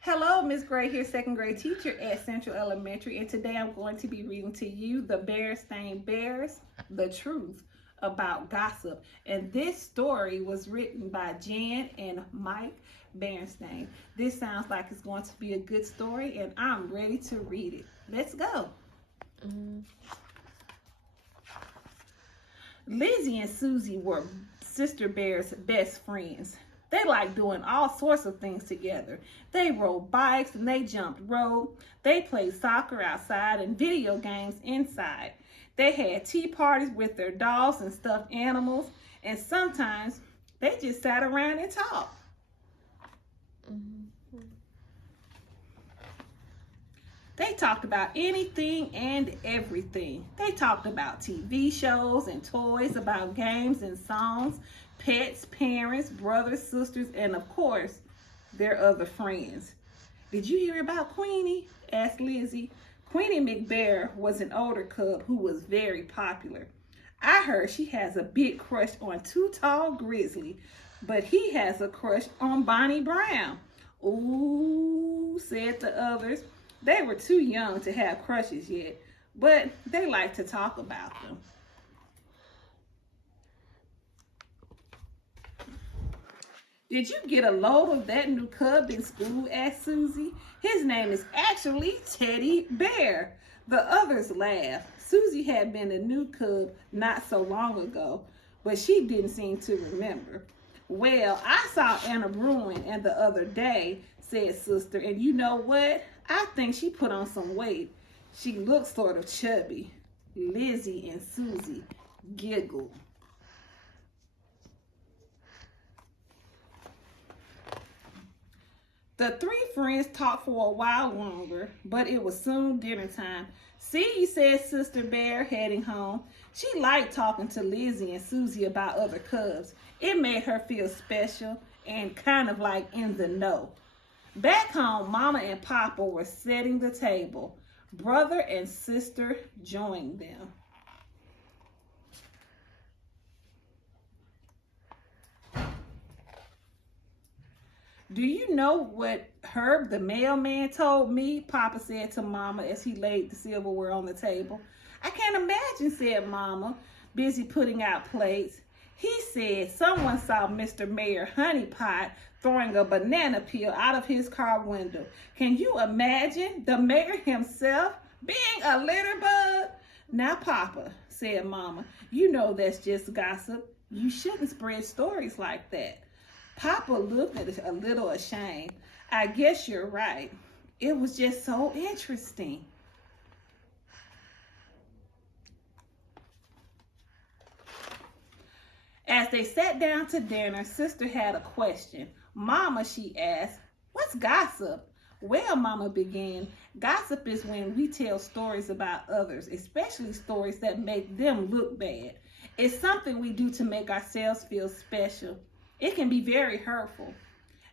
Hello, Miss Gray here, second grade teacher at Central Elementary, and today I'm going to be reading to you The Berenstain Bears, The Truth About Gossip. And this story was written by Jan and Mike Berenstain. This sounds like it's going to be a good story, and I'm ready to read it. Let's go. Lizzie and Susie were Sister Bear's best friends. They liked doing all sorts of things together. They rode bikes and they jumped rope. They played soccer outside and video games inside. They had tea parties with their dolls and stuffed animals, and sometimes they just sat around and talked. They talked about anything and everything. They talked about TV shows and toys, about games and songs, pets, parents, brothers, sisters, and of course, their other friends. Did you hear about Queenie? Asked Lizzie. Queenie McBear was an older cub who was very popular. I heard she has a big crush on Too Tall Grizzly, but he has a crush on Bonnie Brown. Ooh, said the others. They were too young to have crushes yet, but they liked to talk about them. Did you get a load of that new cub in school? Asked Susie. His name is actually Teddy Bear. The others laughed. Susie had been a new cub not so long ago, but she didn't seem to remember. Well, I saw Anna Bruin and the other day, said Sister, and you know what? I think she put on some weight. She looked sort of chubby. Lizzie and Susie giggled. The three friends talked for a while longer, but it was soon dinner time. See, said Sister Bear, heading home. She liked talking to Lizzie and Susie about other cubs. It made her feel special and kind of like in the know. Back home, Mama and Papa were setting the table. Brother and sister joined them. Do you know what Herb the mailman told me? Papa said to Mama as he laid the silverware on the table. I can't imagine, said Mama, busy putting out plates. He said someone saw Mr. Mayor Honeypot throwing a banana peel out of his car window. Can you imagine the mayor himself being a litter bug? Now, Papa, said Mama, you know that's just gossip. You shouldn't spread stories like that. Papa looked at it a little ashamed. I guess you're right. It was just so interesting. As they sat down to dinner, Sister had a question. Mama, she asked, what's gossip? Well, Mama began, gossip is when we tell stories about others, especially stories that make them look bad. It's something we do to make ourselves feel special. It can be very hurtful.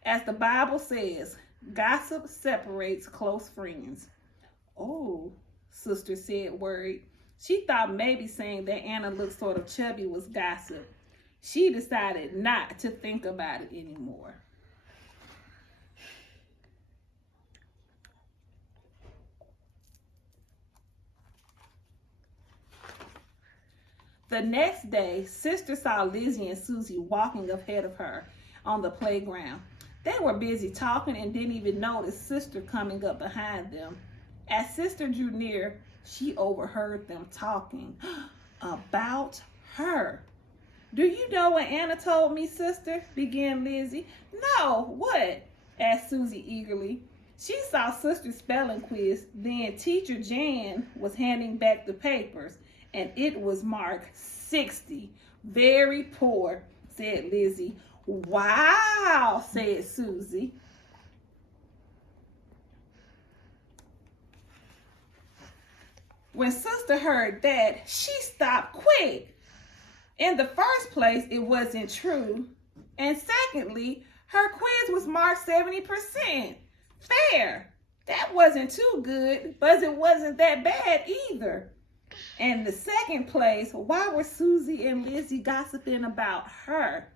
As the Bible says, gossip separates close friends. Oh, Sister said, worried. She thought maybe saying that Anna looked sort of chubby was gossip. She decided not to think about it anymore. The next day, Sister saw Lizzie and Susie walking ahead of her on the playground. They were busy talking and didn't even notice Sister coming up behind them. As Sister drew near, she overheard them talking about her. Do you know what Anna told me, Sister? Began Lizzie. No, what? Asked Susie eagerly. She saw Sister's spelling quiz, then Teacher Jan was handing back the papers, and it was marked 60. Very poor, said Lizzie. Wow, said Susie. When Sister heard that, she stopped quick. In the first place, it wasn't true. And secondly, her quiz was marked 70%. Fair. That wasn't too good, but it wasn't that bad either. And the second place, why were Susie and Lizzie gossiping about her?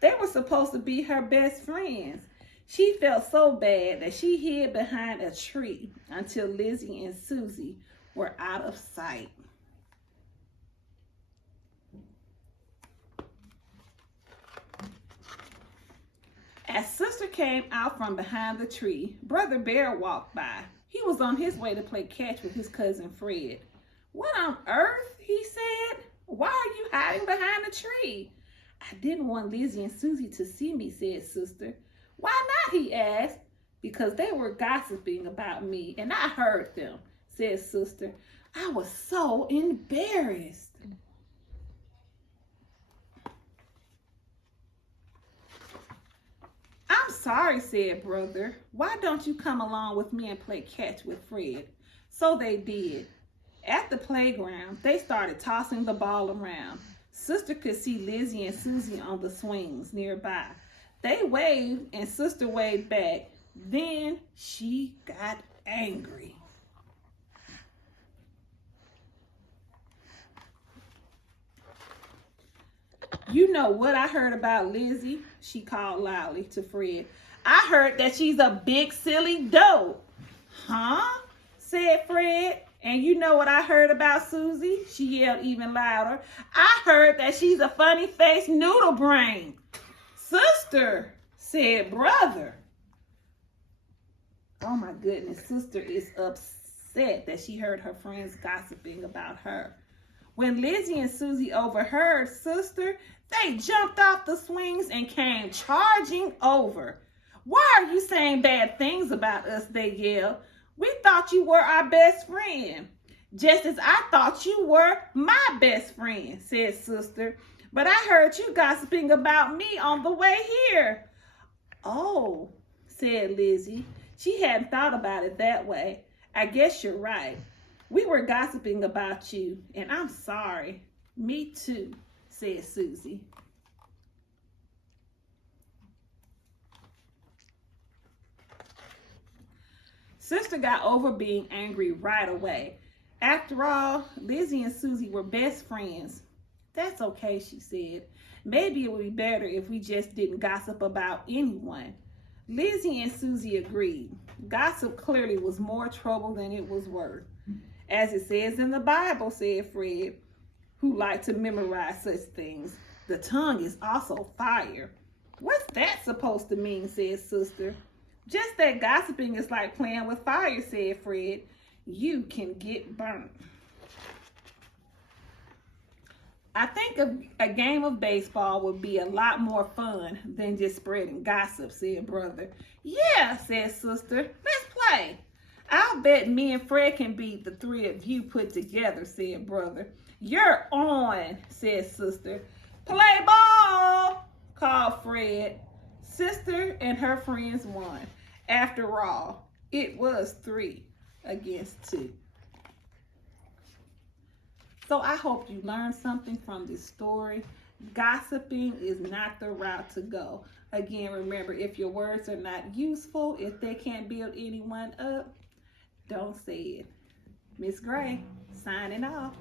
They were supposed to be her best friends. She felt so bad that she hid behind a tree until Lizzie and Susie were out of sight. As Sister came out from behind the tree, Brother Bear walked by. He was on his way to play catch with his cousin Fred. "What on earth?" he said. "Why are you hiding behind the tree?" "I didn't want Lizzie and Susie to see me," said Sister. "Why not?" he asked. "Because they were gossiping about me and I heard them," said Sister. "I was so embarrassed." "I'm sorry," said Brother. "Why don't you come along with me and play catch with Fred?" So they did. At the playground, they started tossing the ball around. Sister could see Lizzie and Susie on the swings nearby. They waved and Sister waved back. Then she got angry. "You know what I heard about Lizzie?" she called loudly to Fred. "I heard that she's a big silly dope." "Huh?" said Fred. "And you know what I heard about Susie?" she yelled even louder. "I heard that she's a funny-faced noodle brain." "Sister," said Brother. Oh my goodness, Sister is upset that she heard her friends gossiping about her. When Lizzie and Susie overheard Sister, they jumped off the swings and came charging over. "Why are you saying bad things about us?" they yelled. "We thought you were our best friend." "Just as I thought you were my best friend," said Sister. "But I heard you gossiping about me on the way here." "Oh," said Lizzie. She hadn't thought about it that way. "I guess you're right. We were gossiping about you, and I'm sorry." "Me too," said Susie. Sister got over being angry right away. After all, Lizzie and Susie were best friends. "That's okay," she said. "Maybe it would be better if we just didn't gossip about anyone." Lizzie and Susie agreed. Gossip clearly was more trouble than it was worth. "As it says in the Bible," said Fred, who liked to memorize such things, "the tongue is also fire." "What's that supposed to mean?" said Sister. "Just that gossiping is like playing with fire," said Fred. "You can get burnt." "I think a game of baseball would be a lot more fun than just spreading gossip," said Brother. "Yeah," said Sister. "Let's play." "I'll bet me and Fred can beat the three of you put together," said Brother. "You're on," said Sister. "Play ball," called Fred. Sister and her friends won. After all, it was 3 against 2. So I hope you learned something from this story. Gossiping is not the route to go. Again, remember, if your words are not useful, if they can't build anyone up, don't say it. Miss Gray, signing off.